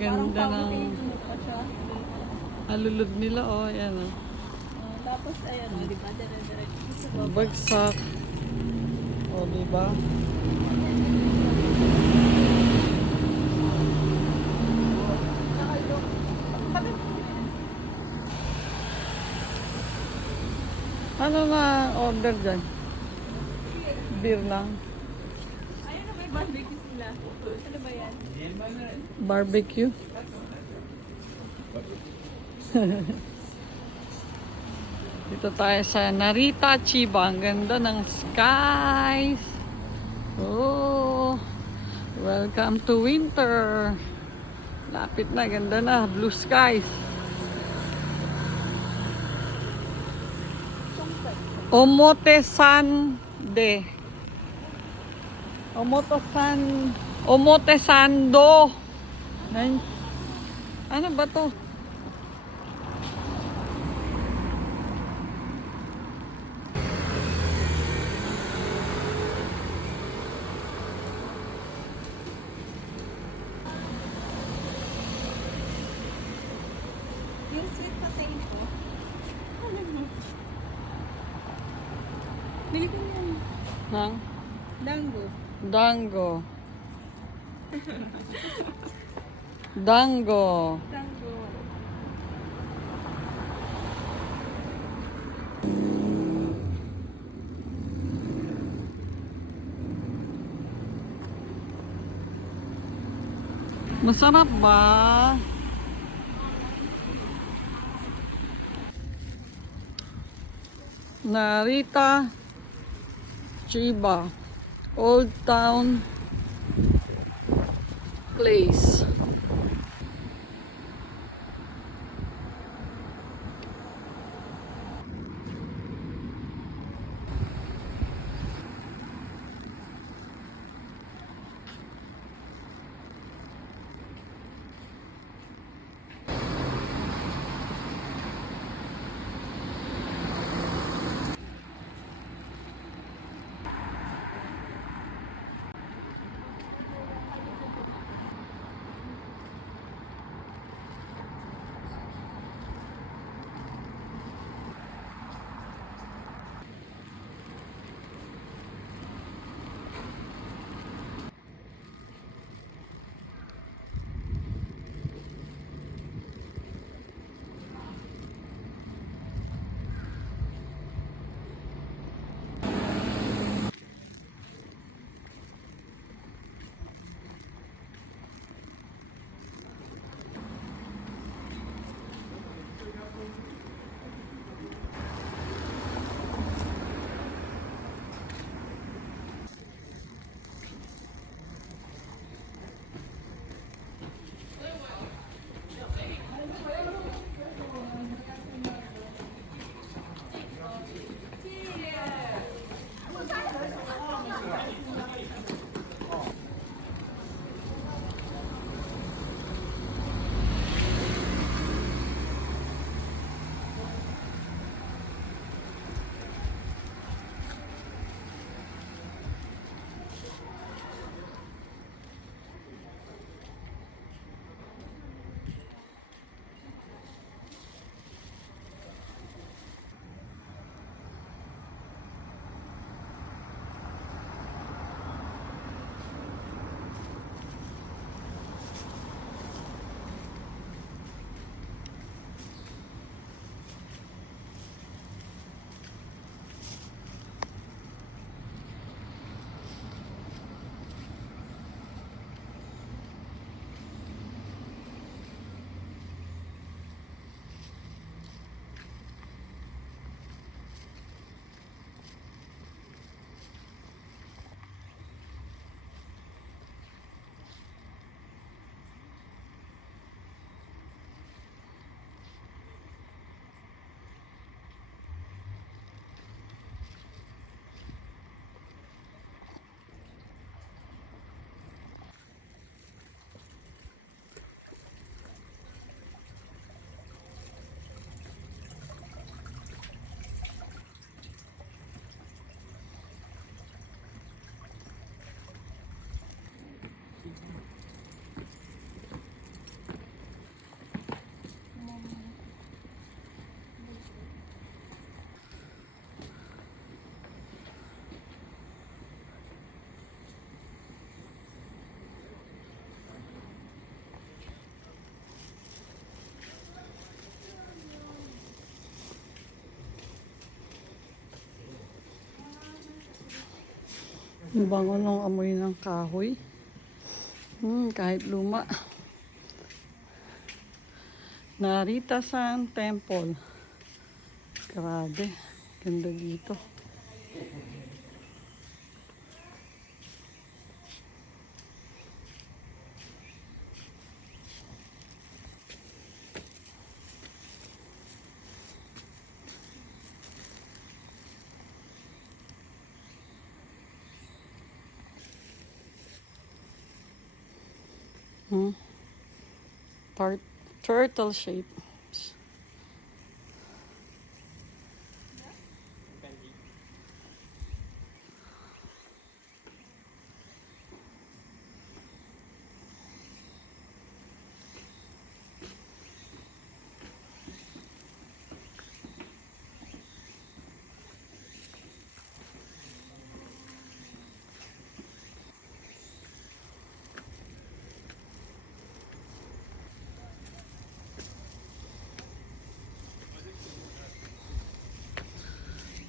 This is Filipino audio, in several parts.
ganda ng pa siya. alulod nila, oh, ayan, oh. Tapos, ayan, di ba? Dire-diretso. Bagsak. O, diba? Ano na order dyan? Beer lang. Ayun na, may barbecue sila. Ano ba yan? Barbecue. Dito tayo sa Narita, Chiba. Ang ganda ng skies. Oh, welcome to winter. Lapit na, ganda na. Blue skies. Omotesan de. Omotesando. Ano ba to? Yung sweet potato. Ano mo? Bili ko yan. Nang? Dango. Dango. Dango. Dango. Masarap ba? Narita, Chiba, Old Town Place. Ang bango ng amoy ng kahoy. Kahit luma. Narita-san Temple. Grabe. Ganda dito. Turtle shape.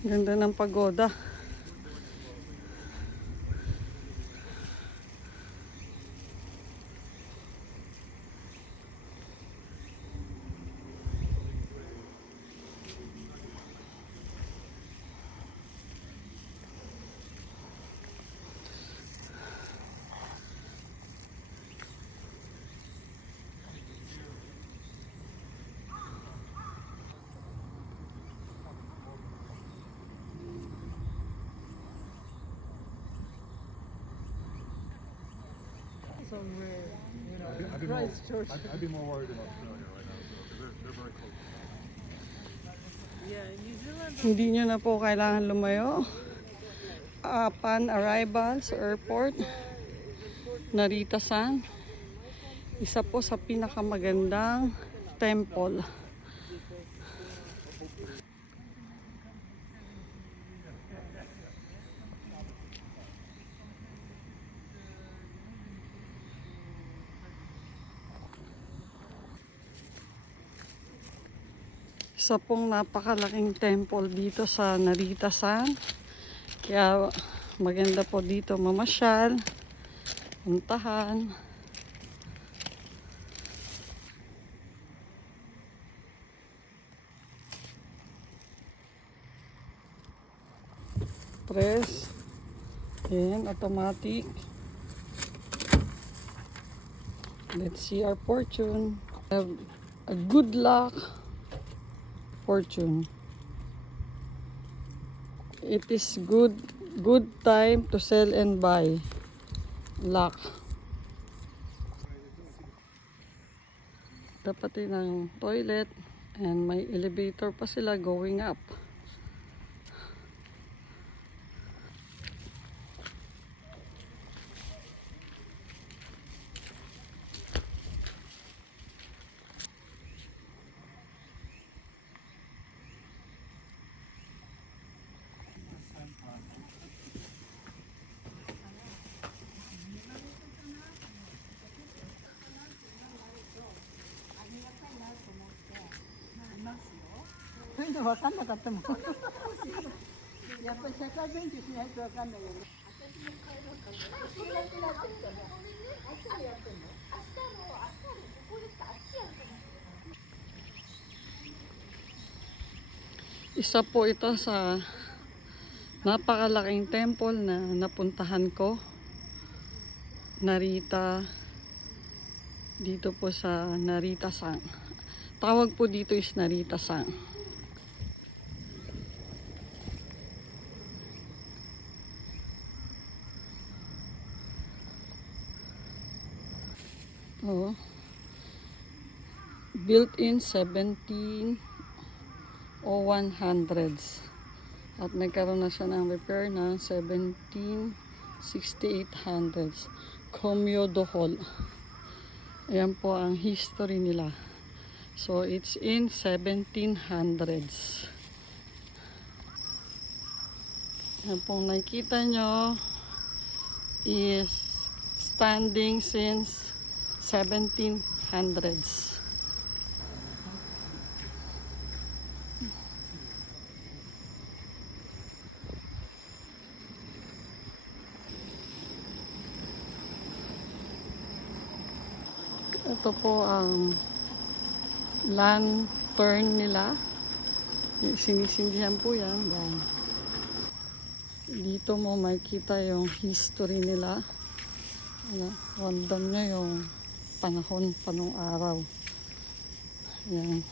Ganda ng pagoda. Somewhere, I'd be Christchurch. I'd be more worried about Australia right now, so, 'cause they're very close. Yeah, New Zealand. Hindi nyo na po kailangan lumayo. Upon arrival sa airport, Narita-san, isa po sa pinakamagandang temple. Isa pong napakalaking temple dito sa Narita-san. Kaya maganda po dito mamasyal, puntahan. Press. And automatic. Let's see our fortune. Have a good luck fortune. It is good time to sell and buy. Luck. Dapat din ng toilet and may elevator pa sila going up. Isa po ito sa napakalaking temple na napuntahan ko. Narita, dito po sa Narita-san. Tawag po dito is Narita-san. Oh. Built in 17 o 100s. At nagkaroon na siya ng repair ng 176800s. Komyodo Hall. Ayan po ang history nila. So it's in 1700s. Ayan pong nakikita nyo is standing since 1700s. Ito po ang lantern nila. Sinisindihan po yan. Yan. Dito mo makikita yung history nila. Ano, random nyo yung panahon pa nung araw. Yan.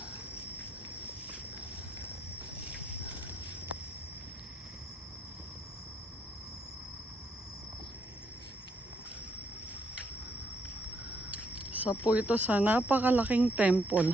Isa po ito sa napakalaking temple.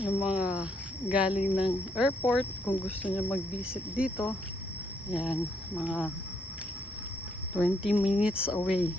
Yung mga galing ng airport, kung gusto niya mag-visit dito, yan, mga 20 minutes away.